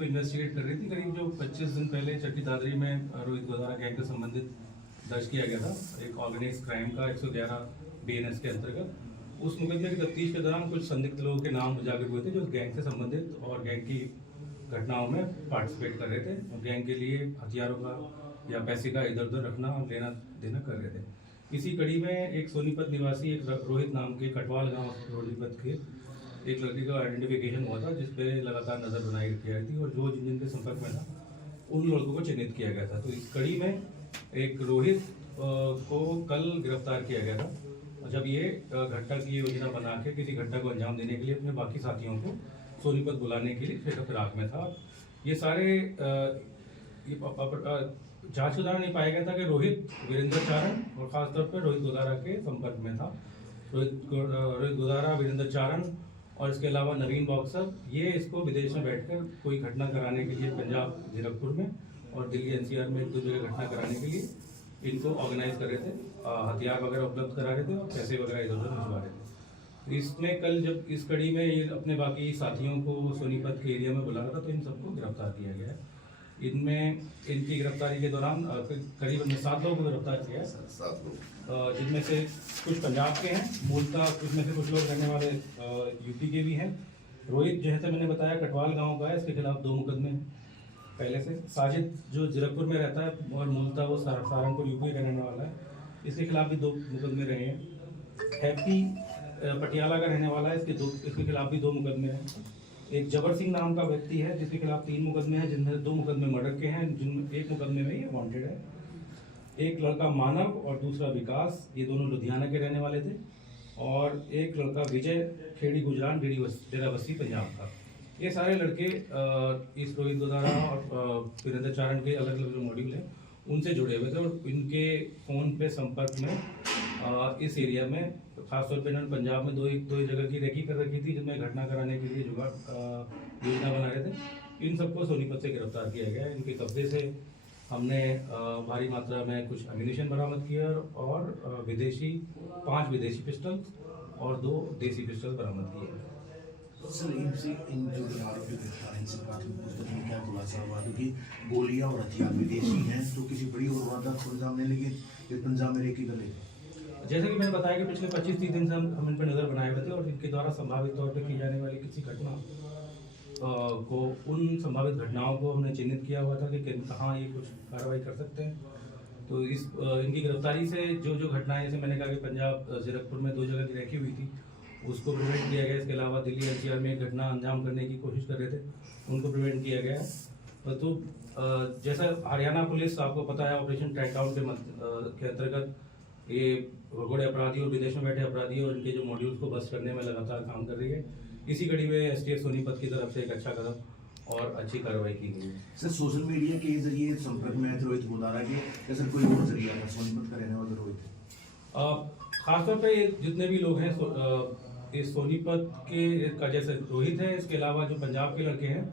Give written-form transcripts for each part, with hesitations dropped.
इसको इन्वेस्टिगेट कर रही थी। करीब जो 25 दिन पहले चट्टी दादरी में रोहित गोदारा गैंग से संबंधित दर्ज किया गया था एक ऑर्गेनाइज क्राइम का 111 BNS के अंतर्गत। उस मुकदमे की तफ्तीश के दौरान कुछ संदिग्ध लोगों के नाम उजागर हुए थे जो गैंग से संबंधित और गैंग की घटनाओं में पार्टिसिपेट कर रहे थे और गैंग के लिए हथियारों का या पैसे का इधर उधर रखना और लेना देना कर रहे थे। इसी कड़ी में एक सोनीपत निवासी एक रोहित नाम के कटवाल गांव सोनीपत के एक लड़के का आइडेंटिफिकेशन हुआ था, जिसपे लगातार नजर बनाई रखी गई थी और जो जिनके संपर्क में था उन लड़कों को चिन्हित किया गया था। तो इस कड़ी में एक रोहित को कल गिरफ्तार किया गया था जब ये घटना की योजना बना के किसी घटना को अंजाम देने के लिए अपने बाकी साथियों को सोनीपत बुलाने के लिए फिराक में था। ये सारे जांच के दौरान नहीं पाया गया था कि रोहित वीरेंद्र चारण और खासतौर पर रोहित गोदारा के संपर्क में था। रोहित गोदारा, वीरेंद्र चारण और इसके अलावा नवीन बॉक्सर ये इसको विदेश में बैठकर कोई घटना कराने के लिए पंजाब जीरकपुर में और दिल्ली NCR में एक दो जगह घटना कराने के लिए इनको ऑर्गेनाइज कर रहे थे, हथियार वगैरह उपलब्ध करा रहे थे और पैसे वगैरह इधर उधर भिजवा रहे थे। इसमें कल जब इस कड़ी में ये अपने बाकी साथियों को सोनीपत के एरिया में बुला रहा था तो इन सबको गिरफ्तार किया गया है। इनमें इनकी गिरफ्तारी के दौरान करीब 7 लोगों को गिरफ्तार किया है, 7 लोग, जिनमें से कुछ पंजाब के हैं मूलतः, उसमें से कुछ लोग रहने वाले यूपी के भी हैं। रोहित जैसे मैंने बताया कटवाल गांव का है, इसके खिलाफ 2 मुकदमे हैं पहले से। साजिद जो जीरकपुर में रहता है और मूलतः वो सहारनपुर यूपी का रहने वाला है, इसके खिलाफ भी 2 मुकदमे रहे हैं। हैप्पी पटियाला का रहने वाला है, इसके खिलाफ भी 2 मुकदमे हैं। एक जबर सिंह नाम का व्यक्ति है जिसके खिलाफ 3 मुकदमे हैं, जिनमें 2 मुकदमे मर्डर के हैं, जिनमें 1 मुकदमे में ये वांटेड है। एक लड़का मानव और दूसरा विकास, ये दोनों लुधियाना के रहने वाले थे। और एक लड़का विजय खेड़ी गुजरान डेरा बस्सी पंजाब का। ये सारे लड़के इस रोहित गोदारा और वीरेंद्र चारण के अलग अलग जो मॉड्यूल हैं उनसे जुड़े हुए थे और इनके फ़ोन पे संपर्क में इस एरिया में खासतौर पर इन्होंने पंजाब में दो जगह की रेकी कर रखी थी जिनमें घटना कराने के लिए जुगाड़ योजना बना रहे थे। इन सबको सोनीपत से गिरफ्तार किया गया। इनके कब्जे से हमने भारी मात्रा में कुछ एम्यूनिशन बरामद किया और 5 विदेशी पिस्टल और 2 देसी पिस्टल बरामद किए। सर इन जो आरोपी गिरफ्तार हैं इनसे प्राथमिक पूछताछ में क्या खुलासा हुआ? क्योंकि गोलियां और हथियार विदेशी हैं तो किसी बड़ी और वारदात को इल्जाम नहीं, लेकिन ये पंजाब में रेकी कर लेते। जैसे कि मैंने बताया कि पिछले 25-30 दिन से हम इन पर नज़र बनाए हुए थे और इनके द्वारा संभावित तौर पर की जाने वाली किसी घटना को उन संभावित घटनाओं को हमने चिन्हित किया हुआ था कि कहाँ ये कुछ कार्रवाई कर सकते हैं। तो इनकी गिरफ्तारी से जो घटनाएं, जैसे मैंने कहा कि पंजाब जीरकपुर में 2 जगह की रेकी हुई थी, उसको प्रिवेंट किया गया। इसके अलावा दिल्ली NCR में एक घटना अंजाम करने की कोशिश कर रहे थे, उनको प्रिवेंट किया गया। तो जैसा हरियाणा पुलिस, आपको पता है, ऑपरेशन ट्रैकडाउन के अंतर्गत ये भगोड़े अपराधी और विदेश में बैठे अपराधी और इनके जो मॉड्यूल्स को बस्ट करने में लगातार काम कर रही है। इसी कड़ी में STF सोनीपत की तरफ से एक अच्छा कदम और अच्छी कार्रवाई की गई है। सर सोशल मीडिया के जरिए संपर्क में आए रोहित गोदारा के, या सर कोई और जरिया था? सोनीपत का रहने वाला रोहित खासतौर पे जितने भी लोग हैं इस सोनीपत के का, जैसे रोहित है, इसके अलावा जो पंजाब के लड़के हैं,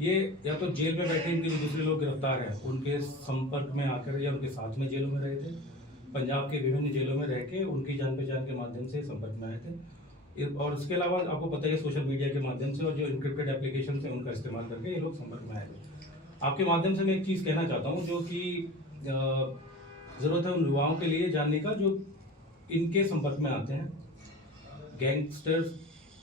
ये या तो जेल में बैठे इनके जो दूसरे लोग गिरफ्तार हैं उनके संपर्क में आकर या उनके साथ में जेलों में रहे थे। पंजाब के विभिन्न जेलों में रह के उनकी जान पहचान के माध्यम से संपर्क में आए थे। और उसके अलावा आपको पता है सोशल मीडिया के माध्यम से और जो इनक्रिप्टेड एप्लीकेशन है उनका इस्तेमाल करके ये लोग संपर्क में आए थे। आपके माध्यम से मैं एक चीज़ कहना चाहता हूँ जो कि ज़रूरत है उन युवाओं के लिए जानने का जो इनके संपर्क में आते हैं। गैंगस्टर्स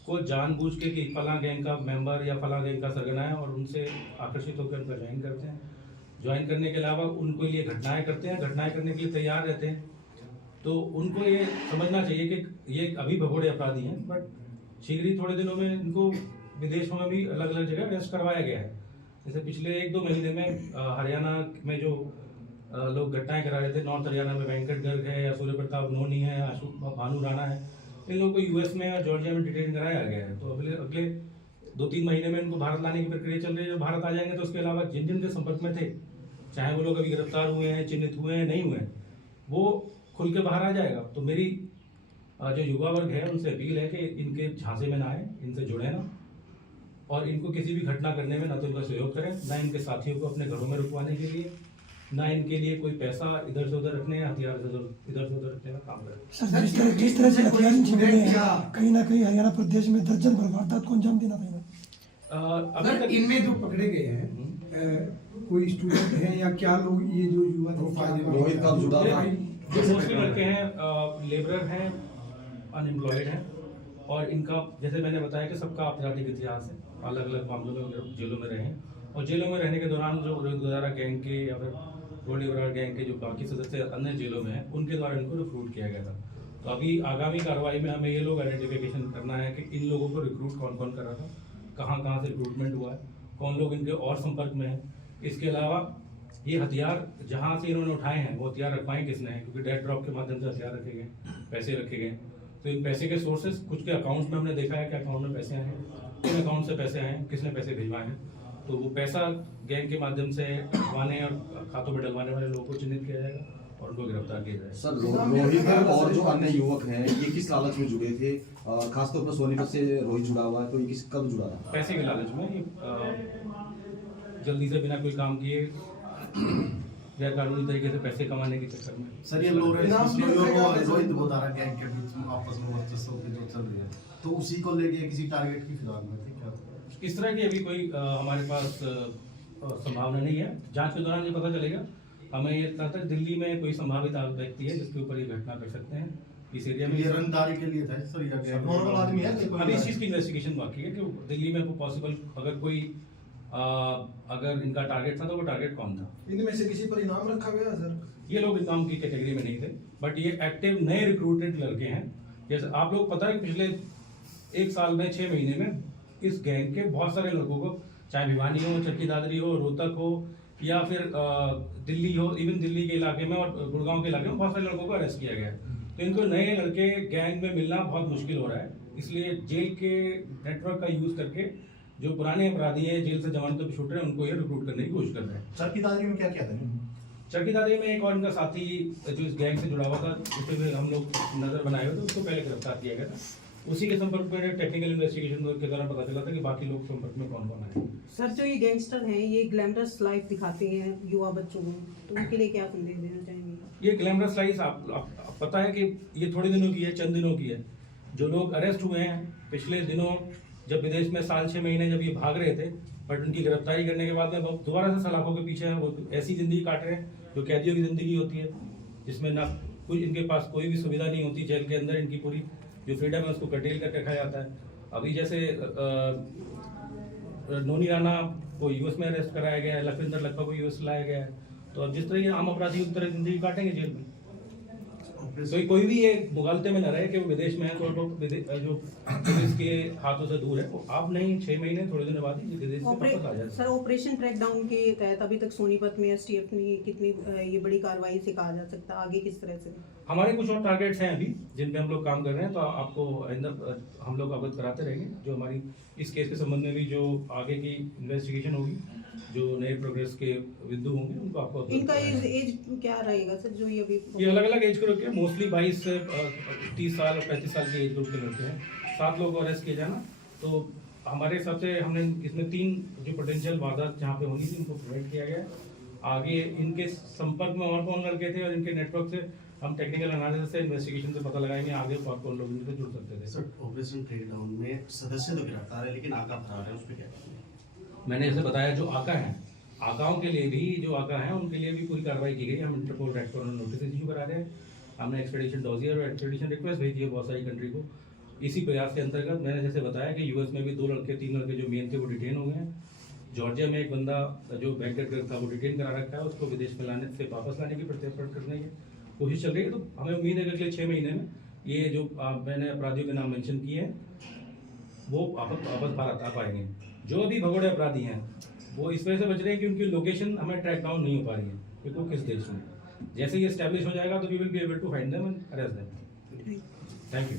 को जानबूझ के कि फला गैंग का मेंबर या फला गैंग का सरगना है और उनसे आकर्षित होकर उनका ज्वाइन करते हैं। ज्वाइन करने के अलावा उनको लिए घटनाएं करते हैं, घटनाएं करने के लिए तैयार रहते हैं। तो उनको ये समझना चाहिए कि ये अभी भगोड़े अपराधी हैं, बट शीघ्र ही थोड़े दिनों में इनको विदेशों में भी अलग अलग जगह अरेस्ट करवाया गया है। जैसे पिछले 1-2 महीने में हरियाणा में जो लोग घटनाएं करा रहे थे, नॉर्थ हरियाणा में वेंकट गर्ग है या सूर्य प्रताप नोनी है, आशु भानु राणा है, इन लोगों को US में और जॉर्जिया में डिटेन कराया गया है। तो अगले 2-3 महीने में इनको भारत लाने की प्रक्रिया चल रही है। जो भारत आ जाएंगे तो उसके अलावा जिन जिन के संपर्क में थे, चाहे वो लोग अभी गिरफ्तार हुए हैं, चिन्हित हुए हैं, नहीं हुए हैं, वो खुल के बाहर आ जाएगा। तो मेरी जो युवा वर्ग है उनसे अपील है कि इनके झांसे में ना आए, इनसे जुड़े ना, और इनको किसी भी घटना करने में ना तो इनका सहयोग करें, ना इनके साथियों को अपने घरों में रुकवाने के लिए, ना इनके लिए कोई पैसा इधर से उधर रखने या हथियार इधर से उधर रखने का काम करें। सर जिस तरह से हथियार छिपे हैं, कहीं ना कहीं हरियाणा प्रदेश में दर्जन भर वारदात को अंजाम देना पड़ेगा। अभी सर तक इनमें जो पकड़े गए हैं कोई स्टूडेंट हैं या क्या लोग ये जो युवा रोहित का जुड़ा था। जो मोस्टली लड़के हैं लेबरर हैं, अनएम्प्लॉयड हैं, और इनका जैसे मैंने बताया कि सबका आपराधिक इतिहास है, अलग अलग मामलों में जेलों में रहे हैं, और जेलों में रहने के दौरान जो रोहित गैंग के या फिर गोल्डी बरार गैंग के जो बाकी सदस्य अन्य जेलों में हैं उनके द्वारा इनको रिक्रूट किया गया था। तो अभी आगामी कार्रवाई में हमें ये लोग आइडेंटिफिकेशन करना है कि इन लोगों को रिक्रूट कौन कौन कर रहा था, कहाँ कहाँ से रिक्रूटमेंट हुआ है, कौन लोग इनके और संपर्क में हैं। इसके अलावा ये हथियार जहाँ से इन्होंने उठाए हैं वो हथियार रखवाए किसने हैं, क्योंकि डेड ड्रॉप के माध्यम से हथियार रखे गए, पैसे रखे गए। तो इन पैसे के सोर्सेज कुछ के अकाउंट में हमने देखा है कि अकाउंट में पैसे आए हैं, किन अकाउंट से पैसे आए हैं, किसने पैसे भिजवाए हैं। तो वो पैसा गैंग के माध्यम से डलवाने और खातों में डलवाने वाले लोगों को चिन्हित किया जाएगा और उनको गिरफ्तार किया जाएगा। सर रोहित और जो अन्य युवक हैं ये किस लालच में जुड़े थे? खासतौर पर सोनीपत से रोहित जुड़ा हुआ है, तो ये कब जुड़ा था? पैसे के लालच में ये जल्दी से बिना कोई काम किए गैर कानूनी तरीके से पैसे कमाने के चक्कर में। सर ये लॉरेंस बिश्नोई और रोहित बोधारा गैंग के बीच में आपस में वर्चस्व की जो चल रही है, तो उसी को लेके किसी टारगेट की फिलहाल में थी क्या? इस तरह की अभी कोई हमारे पास संभावना नहीं है। जांच के दौरान ये पता चलेगा। हमें ये पता है दिल्ली में कोई संभावित व्यक्ति है जिसके ऊपर ये घटना कर सकते हैं इस एरिया में। ये रंगदारी के लिए था सर, या नॉर्मल आदमी है? अभी इस चीज़ की इन्वेस्टिगेशन बाकी है कि दिल्ली में वो पॉसिबल अगर कोई अगर इनका टारगेट था तो वो टारगेट कौन था। इनमें से किसी पर इनाम रखा गया सर? ये लोग इनाम की कैटेगरी में नहीं थे, बट ये एक्टिव नए रिक्रूटेड लड़के हैं। जैसे आप लोग पता है पिछले 1 साल में 6 महीने में इस गैंग के बहुत सारे लोगों को, चाहे भिवानी हो, चरखी दादरी हो, रोहतक हो, या फिर दिल्ली हो, इवन दिल्ली के इलाके में और गुड़गांव के इलाके में बहुत सारे लड़कों को अरेस्ट किया गया है। तो इनको नए लड़के गैंग में मिलना बहुत मुश्किल हो रहा है, इसलिए जेल के नेटवर्क का यूज करके जो पुराने अपराधी हैं जेल से जमानतों पर छूट रहे हैं उनको ये रिक्रूट करने की कोशिश कर रहे हैं। चरखी दादरी में क्या क्या था? चरखी दादरी में एक और इनका साथी जो इस गैंग से जुड़ा हुआ था, उस पर हम लोग नजर बनाए हुए थे, उसको पहले गिरफ्तार किया गया था। उसी के संपर्क में टेक्निकल इन्वेस्टिगेशन के दौरान पता चला था कि बाकी लोग संपर्क में कौन कौन है। सर जो ये गैंगस्टर हैं ये ग्लैमरस लाइफ दिखाते हैं युवा बच्चों को, तो उनके लिए क्या संदेश देना चाहेंगे? ये ग्लैमरस लाइफ आप पता है कि ये थोड़े दिनों की है, चंद दिनों की है। जो लोग अरेस्ट हुए हैं पिछले दिनों, जब विदेश में 6 महीने जब ये भाग रहे थे, बट उनकी गिरफ्तारी करने के बाद में वो दोबारा से सलाखों के पीछे हैं। वो ऐसी जिंदगी काट रहे हैं जो कैदियों की जिंदगी होती है, जिसमें ना कुछ इनके पास कोई भी सुविधा नहीं होती। जेल के अंदर इनकी पूरी जो फ्रीडम है उसको कटेल करके रखा जाता है। अभी जैसे नोनी राणा को यूएस में अरेस्ट कराया गया है, लखविंदर लखपा को यूएस लाया गया है। तो अब जिस तरह ये आम अपराधी उस तरह जिंदगी काटेंगे जेल में। तो कोई भी ये मुगालते में न रहे कि वो विदेश में है तो जो पुलिस के हाथों से दूर है, वो आप नहीं 6 महीने थोड़े दिनों बाद ही विदेश से वापस आ जाए। सर ऑपरेशन ट्रैकडाउन के तहत अभी तक सोनीपत में एसटीएफ ने कितनी ये बड़ी कार्रवाई से कहा जा सकता है, आगे किस तरह से? हमारे कुछ और टारगेट्स हैं अभी जिन पे हम लोग काम कर रहे हैं, तो आपको हम लोग अवगत कराते रहेंगे। जो हमारी इस केस के संबंध में भी जो आगे की इन्वेस्टिगेशन होगी, जो नए प्रोग्रेस के बिंदु होंगे उनको आपको इनका एज क्या रहेगा सर जो ये अभी? ये अलग अलग एज ग्रुप के, मोस्टली 22 से 30 साल और 35 साल के एज ग्रुप के लड़के हैं। 7 लोग को अरेस्ट किए जाना, तो हमारे हिसाब से हमने इसमें 3 जो पोटेंशियल वारदात जहाँ पे होनी थी उनको प्रोवाइड किया गया। आगे इनके संपर्क में और कौन लड़के थे और इनके नेटवर्क से हम टेक्निकल एनालिसिस से इन्वेस्टिगेशन से पता लगाएंगे आगे कौन कौन लोग इनसे जुड़ सकते थे। सर ऑपरेशन ट्रेकडाउन में सदस्य तो गिरफ्तार है लेकिन आका फरार है, उस पर क्या कहेंगे? मैंने जैसे बताया जो आका हैं, आकाओं के लिए भी जो आका हैं उनके लिए भी पूरी कार्रवाई की गई। हम इंटरपोल एक्ट पर नोटिस इशू करा रहे हैं। हमने एक्सट्रेडिशन डॉजियर और एक्सट्रेडिशन रिक्वेस्ट भेजी है बहुत सारी कंट्री को। इसी प्रयास के अंतर्गत मैंने जैसे बताया कि यूएस में भी 3 लड़के जो मेन थे वो डिटेन हो गए हैं। जॉर्जिया में एक बंदा जो बैंकर था वो डिटेन करा रखा है, उसको विदेश में लाने से वापस लाने की प्रत्यर्पण करने की कोशिश चल रही है। तो हमें उम्मीद है कि अगले 6 महीने में ये जो मैंने अपराधियों के नाम मेंशन किए हैं वो वापस भारत आ पाएंगे। जो अभी भगोड़े अपराधी हैं वो इस वजह से बच रहे हैं कि उनकी लोकेशन हमें ट्रैक डाउन नहीं हो पा रही है कि वो किस देश में। जैसे ये एस्टेब्लिश हो जाएगा तो we will be able to find them and arrest them. Thank you.